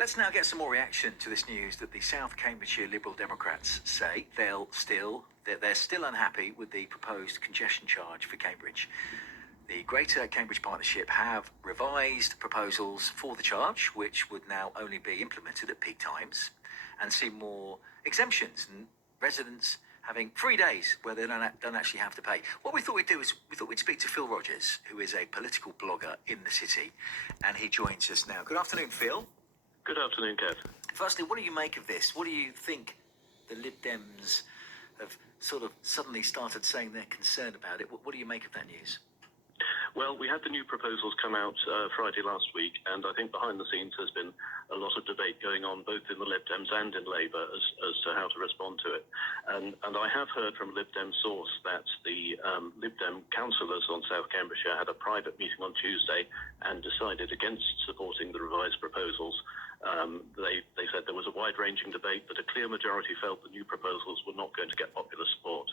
Let's now get some more reaction to this news that the South Cambridgeshire Liberal Democrats say they're still unhappy with the proposed congestion charge for Cambridge. The Greater Cambridge Partnership have revised proposals for the charge, which would now only be implemented at peak times, and see more exemptions and residents having 3 days where they don't actually have to pay. What we thought we'd do is we'd speak to Phil Rogers, who is a political blogger in the city, and he joins us now. Good afternoon, Phil. Good afternoon, Kev. Firstly, what do you make of this? What do you think the Lib Dems have sort of suddenly started saying they're concerned about it? What do you make of that news? Well, we had the new proposals come out Friday last week, and I think behind the scenes there's been a lot of debate going on both in the Lib Dems and in Labour as to how to respond to it. And I have heard from a Lib Dem source that the Lib Dem councillors on South Cambridgeshire had a private meeting on Tuesday and decided against supporting the revised proposals. They said there was a wide-ranging debate, but a clear majority felt the new proposals were not going to get popular support.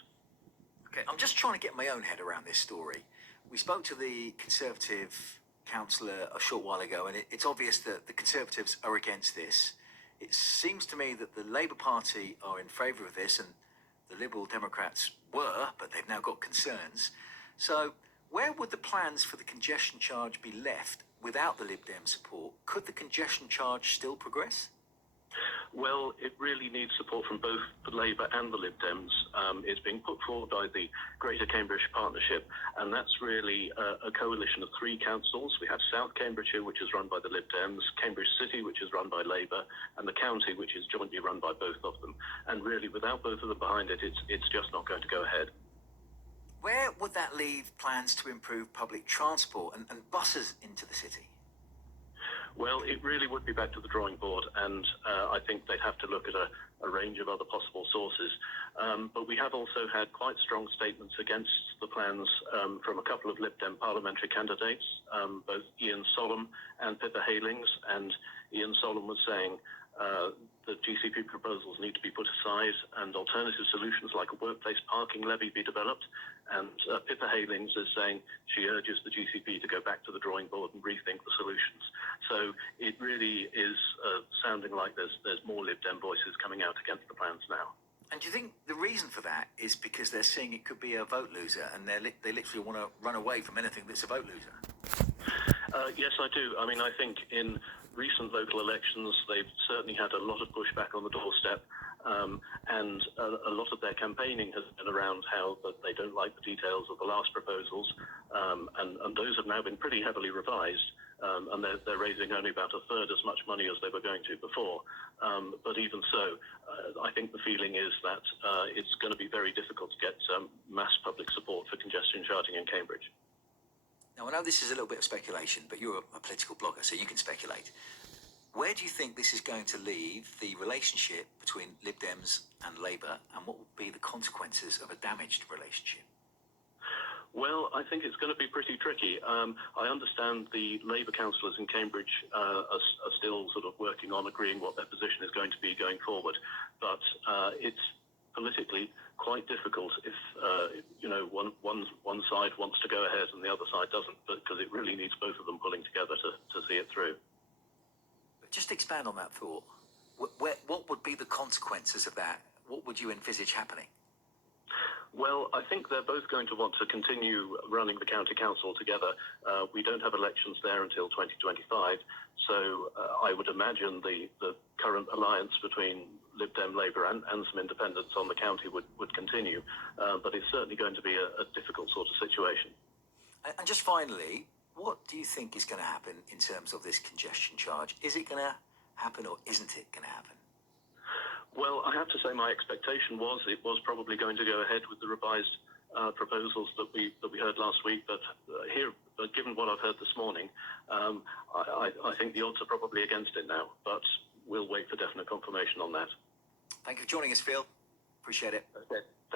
Okay, I'm just trying to get my own head around this story. We spoke to the Conservative councillor a short while ago, and it's obvious that the Conservatives are against this. It seems to me that the Labour Party are in favour of this, and the Liberal Democrats were, but they've now got concerns. So where would the plans for the congestion charge be left without the Lib Dem support? Could the congestion charge still progress? Well, it really needs support from both the Labour and the Lib Dems. It's being put forward by the Greater Cambridgeshire Partnership, and that's really a coalition of three councils. We have South Cambridgeshire, which is run by the Lib Dems, Cambridge City, which is run by Labour, and the county, which is jointly run by both of them. And really, without both of them behind it, it's just not going to go ahead. Where would that leave plans to improve public transport and buses into the city? Well, it really would be back to the drawing board, and I think they'd have to look at a range of other possible sources. But we have also had quite strong statements against the plans from a couple of Lib Dem parliamentary candidates, both Ian Sollom and Pippa Halings. And Ian Sollom was saying the GCP proposals need to be put aside and alternative solutions like a workplace parking levy be developed. And Pippa Halings is saying she urges the GCP to go back to the drawing board and rethink the solutions. So it really is sounding like there's more Lib Dem voices coming out against the plans now. And do you think the reason for that is because they're seeing it could be a vote loser, and they literally want to run away from anything that's a vote loser? Yes, I do. I mean, I think in recent local elections, they've certainly had a lot of pushback on the doorstep, and a lot of their campaigning has been around how that they don't like the details of the last proposals, and those have now been pretty heavily revised, and they're raising only about a third as much money as they were going to before. But even so, I think the feeling is that it's going to be very difficult to get mass public support for congestion charging in Cambridge. Now, I know this is a little bit of speculation, but you're a political blogger, so you can speculate. Where do you think this is going to leave the relationship between Lib Dems and Labour, and what would be the consequences of a damaged relationship? Well, I think it's going to be pretty tricky. I understand the Labour councillors in Cambridge are still sort of working on agreeing what their position is going to be going forward, but it's politically quite difficult if one side wants to go ahead and the other side doesn't, because it really needs both of them pulling together to see it through. But just expand on that thought. What would be the consequences of that? What would you envisage happening? Well, I think they're both going to want to continue running the county council together. We don't have elections there until 2025, so I would imagine the current alliance between Lib Dem, Labour and some independents on the county would continue, but it's certainly going to be a difficult sort of situation. And just finally, what do you think is going to happen in terms of this congestion charge? Is it going to happen, or isn't it going to happen? Well, I have to say my expectation was it was probably going to go ahead with the revised proposals that we heard last week, but given what I've heard this morning, I think the odds are probably against it now, but we'll wait for definite confirmation on that. Thank you for joining us, Phil. Appreciate it. Okay.